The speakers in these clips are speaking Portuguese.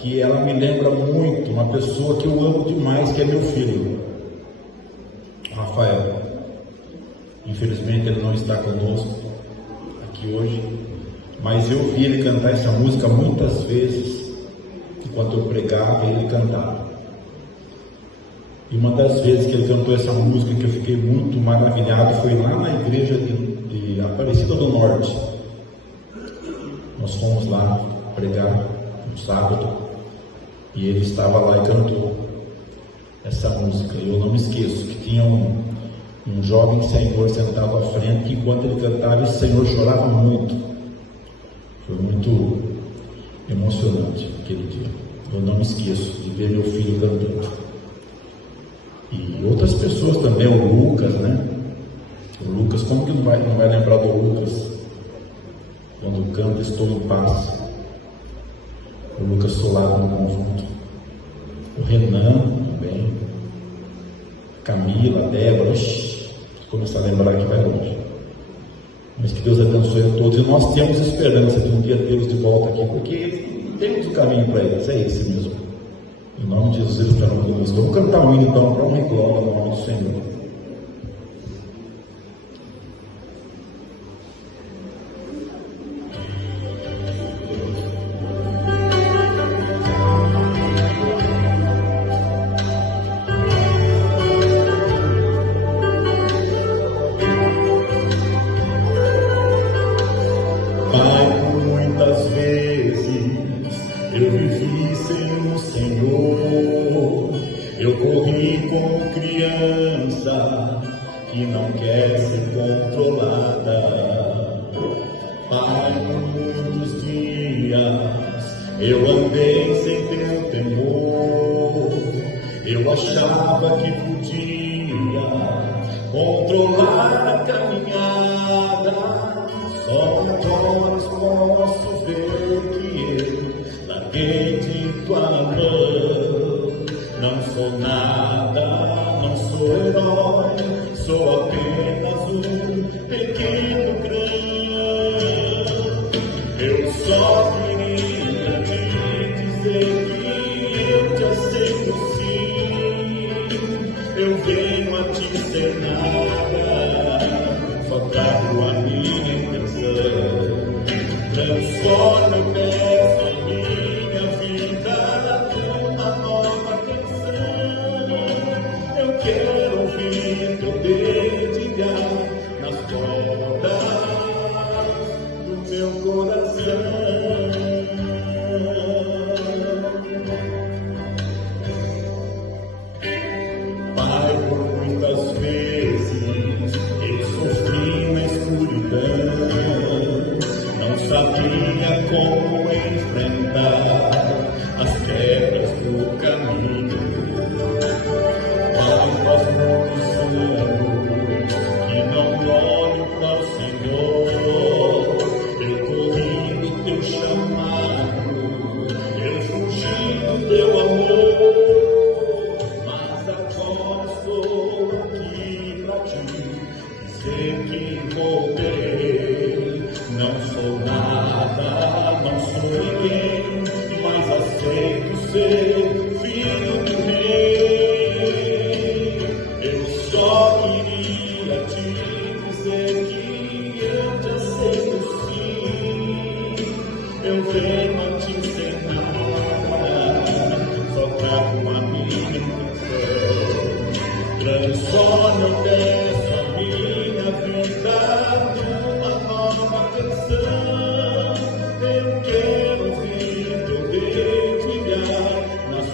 que ela me lembra muito uma pessoa que eu amo demais, que é meu filho, Rafael. Infelizmente ele não está conosco aqui hoje, mas eu vi ele cantar essa música muitas vezes, enquanto eu pregava ele cantava. E uma das vezes que ele cantou essa música que eu fiquei muito maravilhado foi lá na igreja de Aparecida do Norte. Nós fomos lá pregar no sábado e ele estava lá e cantou essa música. E eu não me esqueço que tinha um jovem senhor sentado à frente, que enquanto ele cantava, esse senhor chorava muito. Foi muito emocionante aquele dia. Eu não me esqueço de ver meu filho cantando. E outras pessoas também, o Lucas, né? O Lucas, como que não vai lembrar do Lucas? Quando canta Estou em Paz. O Lucas Solado no conjunto. O Renan também. Camila, Débora, começar a lembrar que vai longe. Mas que Deus abençoe a todos. E nós temos esperança de um dia tê-los de volta aqui, porque temos o caminho para eles, é esse mesmo. Em nome de Jesus, eles estarão conosco. Vamos cantar um hino então para honra e glória no nome do Senhor. Que não quer ser controlada. Pai, por muitos dias eu andei sem teu temor. Eu achava que podia controlar a caminhada. Só agora posso ver que eu larguei de tua mão. Não sou nada, não sou herói, sou apenas um pequeno grão. Eu só queria te dizer que eu te aceito sim. Eu venho a te ser nada, só trago a minha intenção. Transforma o peço a minha vida numa nova canção. Eu quero ouvir teu dedilhar nas cordas do meu coração. Pai, por muitas vezes eu sofri na escuridão, não sabia como enfrentar as quebras do caminho. Faz muitos anos que não olho para o Senhor. Eu corri no teu chamado, eu fugi do teu amor. Mas agora estou aqui para ti dizer que voltei. Não sou nada, não sou ninguém, mas aceito ser filho do Rei. Eu só queria te dizer que eu te aceito sim. Eu venho a te ensinar, só trago a minha intenção. Transforma o peço a minha vida numa nova canção. Eu quero ouvir teu dedilhar nas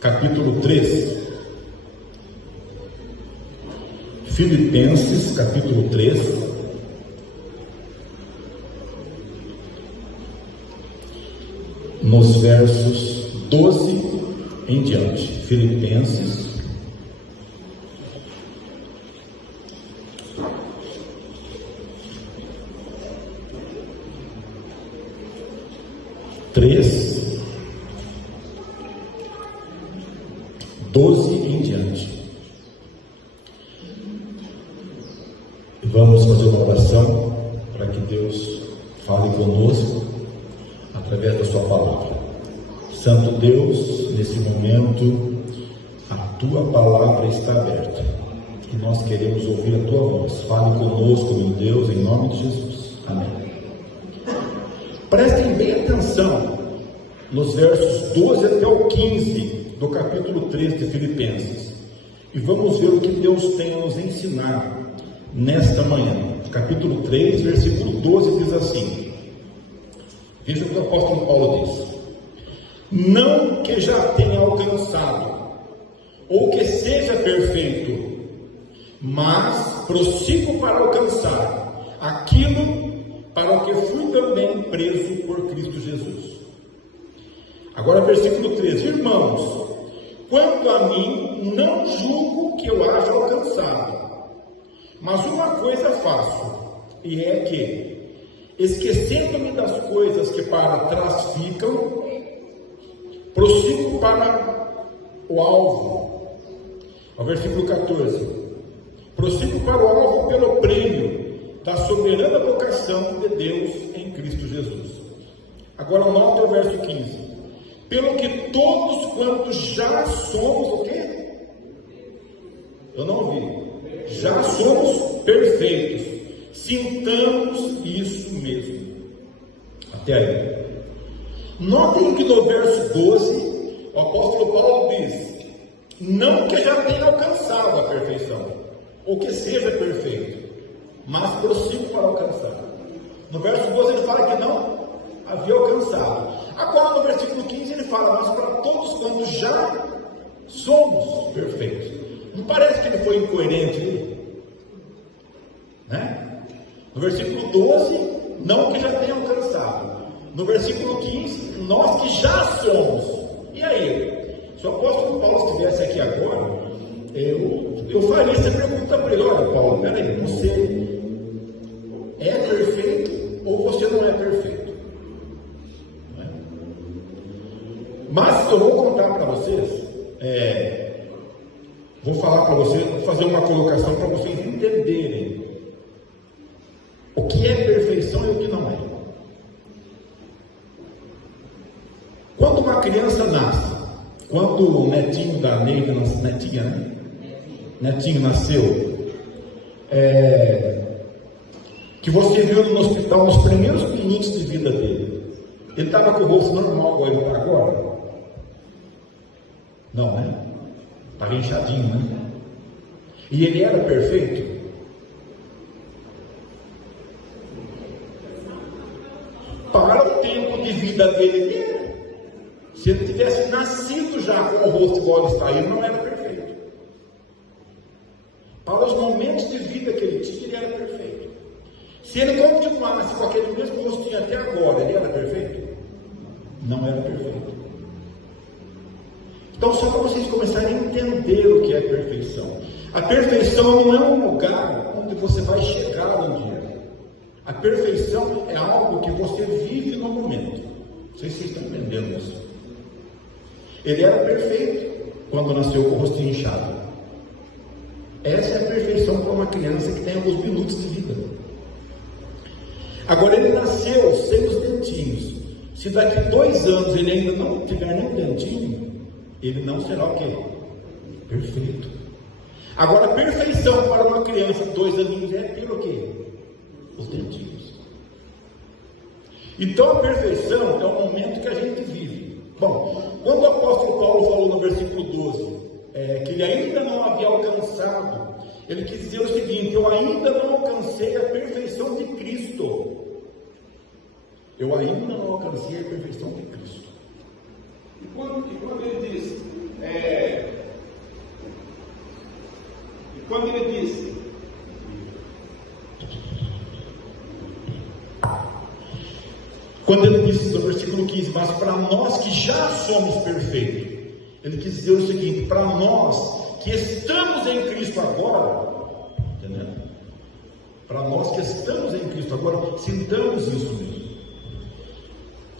capítulo 3. Filipenses, capítulo 3. Nos versos 12 em diante. Filipenses 3, 12 em diante. Vamos fazer uma oração para que Deus fale conosco através da sua palavra. Santo Deus, nesse momento, a tua palavra está aberta e nós queremos ouvir a tua voz. Fale conosco, meu Deus, em nome de Jesus. Amém. Prestem bem atenção nos versos 12 até o 15 do capítulo 3 de Filipenses e vamos ver o que Deus tem a nos ensinar nesta manhã. Capítulo 3, versículo 12 diz assim: veja o que o apóstolo Paulo diz: não que já tenha alcançado ou que seja perfeito, mas prossigo para alcançar aquilo para o que fui também preso por Cristo Jesus. Agora versículo 13: irmãos, quanto a mim, não julgo que eu haja alcançado, mas uma coisa faço, e é que, esquecendo-me das coisas que para trás ficam, prossigo para o alvo. Ao versículo 14: prossigo para o alvo pelo prêmio da soberana vocação de Deus em Cristo Jesus. Agora nota o verso 15: pelo que todos quantos já somos o quê? Eu não ouvi. Já somos perfeitos. Sintamos isso mesmo. Até aí. Notem que no verso 12, o apóstolo Paulo diz: não que já tenha alcançado a perfeição, ou que seja perfeito, mas prossigo para alcançar. No verso 12 ele fala que não havia alcançado. Agora no versículo 15 ele fala: mas para todos quantos já somos perfeitos. Não parece que ele foi incoerente ali? Né? No versículo 12, não que já tenha alcançado. No versículo 15, nós que já somos. E aí? Se o apóstolo Paulo estivesse aqui agora, eu faria essa pergunta para ele: olha, Paulo, peraí, você é perfeito ou você não é perfeito? Não é? Mas eu vou contar para vocês, vou falar para vocês, vou fazer uma colocação para vocês entenderem o que é perfeição e o que não é. Quando uma criança nasce, quando o netinho da Neide, netinha, né? Netinho nasceu, que você viu no hospital nos primeiros minutos de vida dele, ele estava com o rosto normal, igual ele está agora? Não, né? Estava inchadinho, né? E ele era perfeito? Para o tempo de vida dele, ele era. Se ele tivesse nascido já com o rosto igual ele está, ele não era perfeito. Para os momentos de vida que ele tinha, ele era perfeito. Se ele continuasse com aquele mesmo rostinho até agora, ele era perfeito? Não era perfeito. Então, só para vocês começarem a entender o que é perfeição. A perfeição não é um lugar onde você vai chegar um dia. A perfeição é algo que você vive no momento. Não sei se vocês estão entendendo isso. Ele era perfeito quando nasceu com o rostinho inchado. Essa é a perfeição para uma criança que tem alguns minutos de vida. Agora, ele nasceu sem os dentinhos. Se daqui a 2 anos ele ainda não tiver nenhum dentinho, ele não será o quê? Perfeito. Agora, a perfeição para uma criança de 2 aninhos é pelo quê? Os dentinhos. Então, a perfeição é o momento que a gente vive. Bom, quando o apóstolo Paulo falou no versículo 12, que ele ainda não havia alcançado, ele quis dizer o seguinte: eu ainda não alcancei a perfeição de Cristo. Eu ainda não alcancei a perfeição de Cristo. E quando ele diz, Quando ele diz: no versículo 15, mas para nós que já somos perfeitos, ele quis dizer o seguinte: para nós que estamos em Cristo agora, entendeu? Para nós que estamos em Cristo agora, sintamos isso mesmo.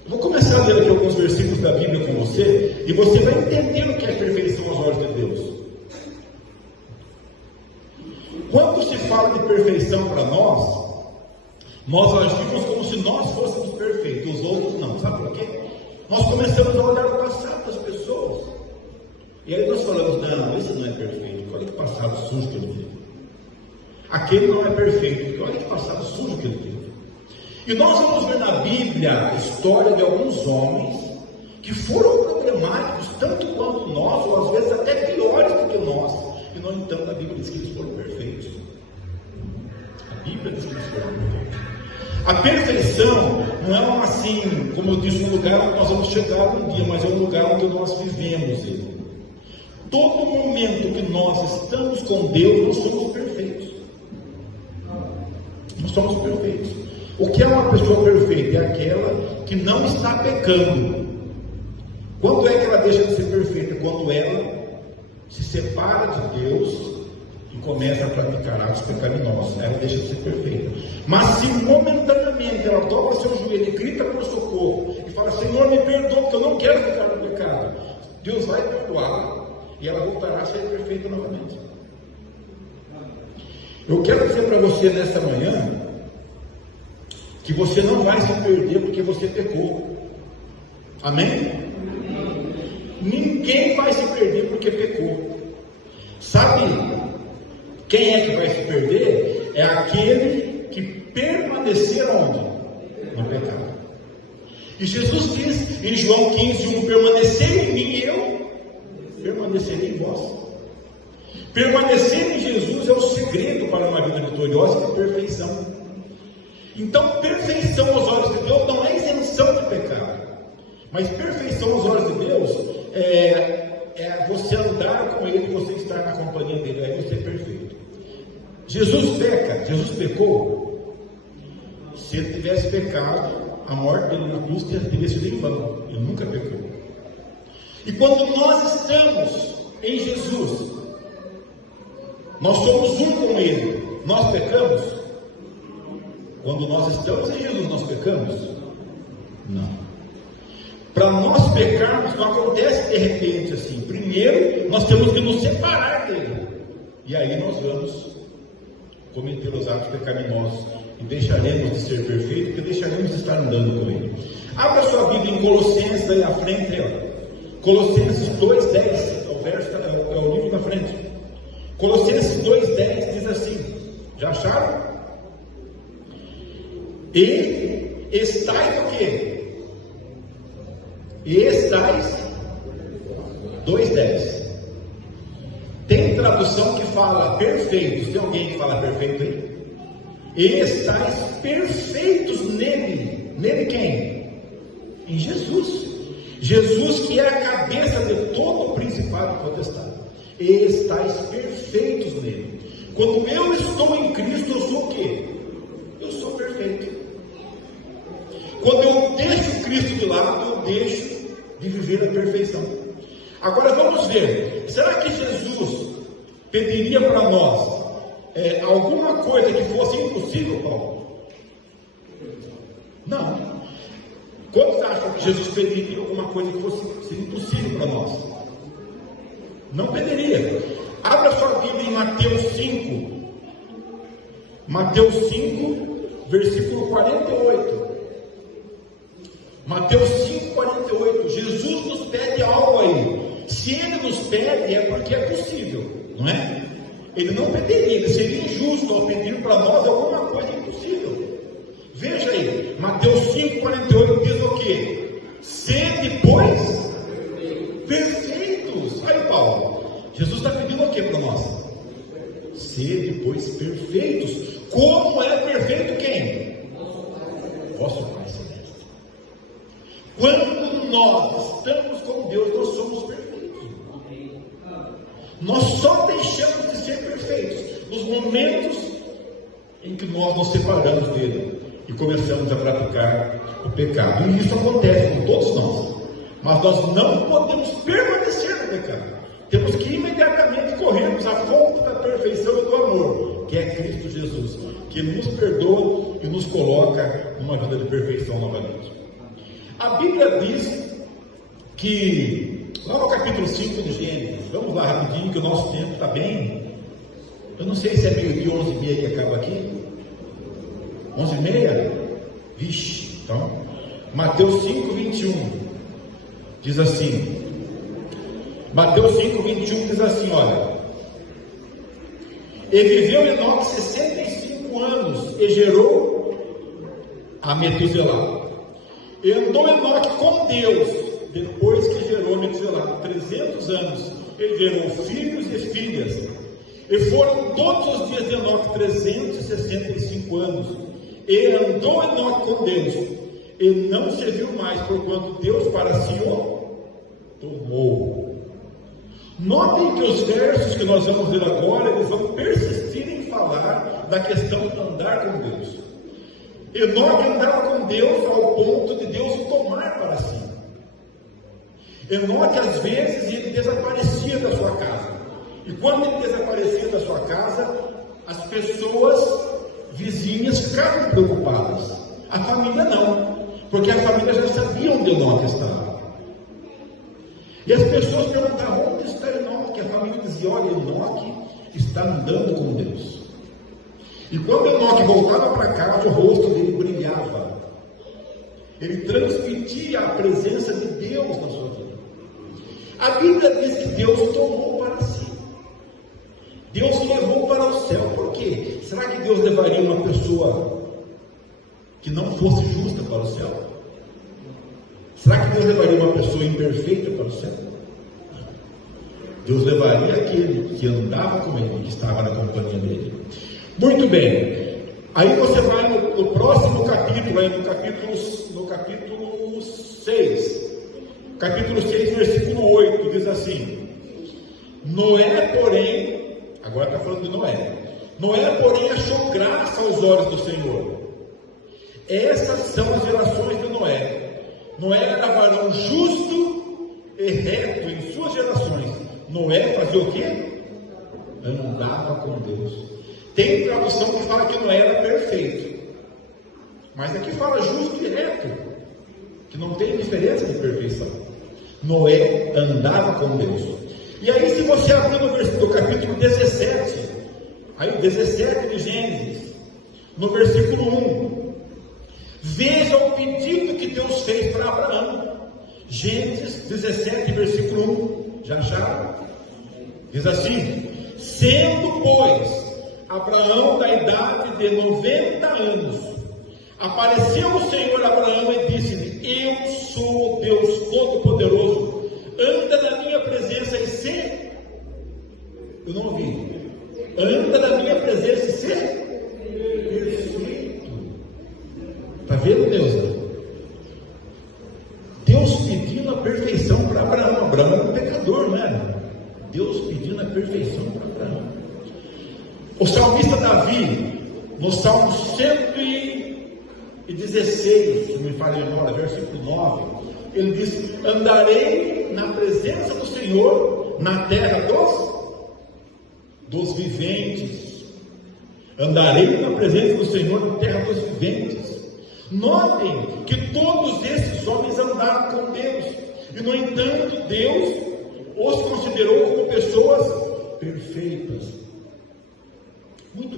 Vou começar a ler aqui alguns versículos da Bíblia com você, e você vai entender o que é perfeição aos olhos de Deus. Quando se fala de perfeição para nós agimos como se nós fôssemos perfeitos, os outros não. Sabe por quê? Nós começamos a olhar o passado das pessoas, e aí nós falamos: não, esse não é perfeito, olha que passado sujo que ele teve. Aquele não é perfeito, porque olha que passado sujo que ele teve. E nós vamos ver na Bíblia a história de alguns homens que foram problemáticos tanto quanto nós, ou às vezes até piores do que nós, e no entanto a Bíblia diz que eles foram perfeitos. A Bíblia diz que eles foram perfeitos. A perfeição não é uma, assim, como eu disse, um lugar onde nós vamos chegar um dia, mas é um lugar onde nós vivemos ele. Todo momento que nós estamos com Deus, nós somos perfeitos. Nós somos perfeitos. O que é uma pessoa perfeita? É aquela que não está pecando. Quando é que ela deixa de ser perfeita? Quando ela se separa de Deus e começa a praticar atos pecaminosos. Ela deixa de ser perfeita. Mas se momentaneamente ela dobra seu joelho e grita por socorro e fala: Senhor, me perdoa, porque eu não quero ficar no pecado, Deus vai perdoá-la e ela voltará a ser perfeita novamente. Eu quero dizer para você nesta manhã que você não vai se perder porque você pecou. Amém? Ninguém vai se perder porque pecou. Sabe quem é que vai se perder? É aquele que permanecer onde? No pecado. E Jesus diz em João 15:1: permanecer em mim e eu permanecerei em vós. Permanecer em Jesus é o segredo para uma vida vitoriosa e de perfeição. Então, perfeição aos olhos de Deus não é isenção de pecado, mas perfeição aos olhos de Deus é você andar com Ele, você estar na companhia dele, aí você é perfeito. Jesus pecou. Se ele tivesse pecado, a morte dele na cruz teria sido em vão. Ele nunca pecou. E quando nós estamos em Jesus, nós somos um com Ele. Nós pecamos? Quando nós estamos em Jesus, nós pecamos? Não. Para nós pecarmos, não acontece de repente assim. Primeiro, nós temos que nos separar dele. E aí nós vamos cometer os atos pecaminosos. E deixaremos de ser perfeitos, porque deixaremos de estar andando com ele. Abra sua Bíblia em Colossenses, aí à frente, ó. Colossenses 2:10, é o livro da frente. Colossenses 2:10 diz assim: já acharam? E estáis o quê? E estáis 2:10. Tem tradução que fala perfeitos. Tem alguém que fala perfeito aí? E estáis perfeitos nele. Nele quem? Em Jesus. Jesus que é a cabeça de todo o principado e potestade. E estáis perfeitos nele. Quando eu estou em Cristo, eu sou o quê? Eu sou perfeito. Quando eu deixo Cristo de lado, eu deixo de viver a perfeição. Agora vamos ver, será que Jesus pediria para nós alguma coisa que fosse impossível, Paulo? Não. Quantos acham que Jesus pediria alguma coisa que fosse impossível para nós? Não pediria. Abra sua Bíblia em Mateus 5. Mateus 5, versículo 48. Mateus 5,48. Jesus nos pede algo aí. Se Ele nos pede, é porque é possível, não é? Ele não pediria, ele seria injusto ao pedir para nós alguma coisa impossível. Veja aí, Mateus 5,48 diz o quê? Sede, pois, perfeitos. Aí, Paulo, Jesus está pedindo o quê para nós? Sede, pois, perfeitos. Como é perfeito quem? Vosso Pai Celeste. Quando nós estamos com Deus, nós somos perfeitos. Nós só deixamos de ser perfeitos perfeitos nos momentos em que nós nos separamos dele e começamos a praticar o pecado. E isso acontece com todos nós. Mas nós não podemos permanecer no pecado. Temos que imediatamente corrermos à fonte da perfeição e do amor, que é Cristo Jesus, que nos perdoa e nos coloca numa vida de perfeição novamente. A Bíblia diz que, lá no capítulo 5 de Gênesis, vamos lá rapidinho, que o nosso tempo está bem. Eu não sei se é meio-dia ou 11h30 que acaba aqui. 11h30? Vixe, então, Mateus 5:21 diz assim. Mateus 5:21 diz assim, olha: e viveu Enoque 65 anos e gerou a Metuselá. E andou Enoque com Deus, depois que gerou Metuselá, 300 anos, ele gerou filhos e filhas. E foram todos os dias de Enoque 365 anos. E andou Enoque com Deus, e não se viu mais, porquanto Deus para si o tomou. Notem que os versos que nós vamos ler agora, eles vão persistir em falar da questão de andar com Deus. Enoque andava com Deus ao ponto de Deus o tomar para si. Enoque, às vezes, ele desaparecia da sua casa. E quando ele desaparecia da sua casa, as pessoas vizinhas ficavam preocupadas. A família não, porque a família já sabia onde Enoque estava. E as pessoas perguntavam: onde está Enoque? A família dizia: olha, Enoque está andando com Deus. E quando Enoque voltava para casa, o rosto dele brilhava. Ele transmitia a presença de Deus na sua vida. A Bíblia diz que Deus o tomou para si. Deus o levou para o céu. Por quê? Será que Deus levaria uma pessoa que não fosse justa para o céu? Será que Deus levaria uma pessoa imperfeita para o céu? Deus levaria aquele que andava com ele, que estava na companhia dele. Muito bem. Aí você vai no próximo capítulo, aí no capítulo 6. Capítulo 6, versículo 8, diz assim: Noé, porém, agora está falando de Noé. Noé, porém, achou graça aos olhos do Senhor. Essas são as gerações de Noé. Noé era varão justo e reto em suas gerações. Noé fazia o quê? Andava com Deus. Tem tradução que fala que Noé era perfeito, mas aqui fala justo e reto, que não tem diferença de perfeição. Noé andava com Deus. E aí, se você abrir no capítulo 17, aí o 17 de Gênesis, no versículo 1, veja o pedido que Deus fez para Abraão. Gênesis 17, versículo 1. Já acharam? Diz assim: sendo, pois, Abraão da idade de 90 anos, apareceu o Senhor a Abraão e disse-lhe: eu sou o Deus Todo-Poderoso, anda na minha presença e se... Eu não ouvi. Anda na minha presença e se... perfeito. Está vendo, Deus? Deus pedindo a perfeição para Abraão. Abraão era um pecador, não era? Deus pedindo a perfeição para Abraão. O salmista Davi, no Salmo 116, se me falha a memória, versículo 9, ele diz: andarei na presença do Senhor na terra dos viventes. Andarei na presença do Senhor na terra dos viventes. Notem que todos esses homens andaram com Deus, e no entanto Deus os considerou como pessoas perfeitas. Muito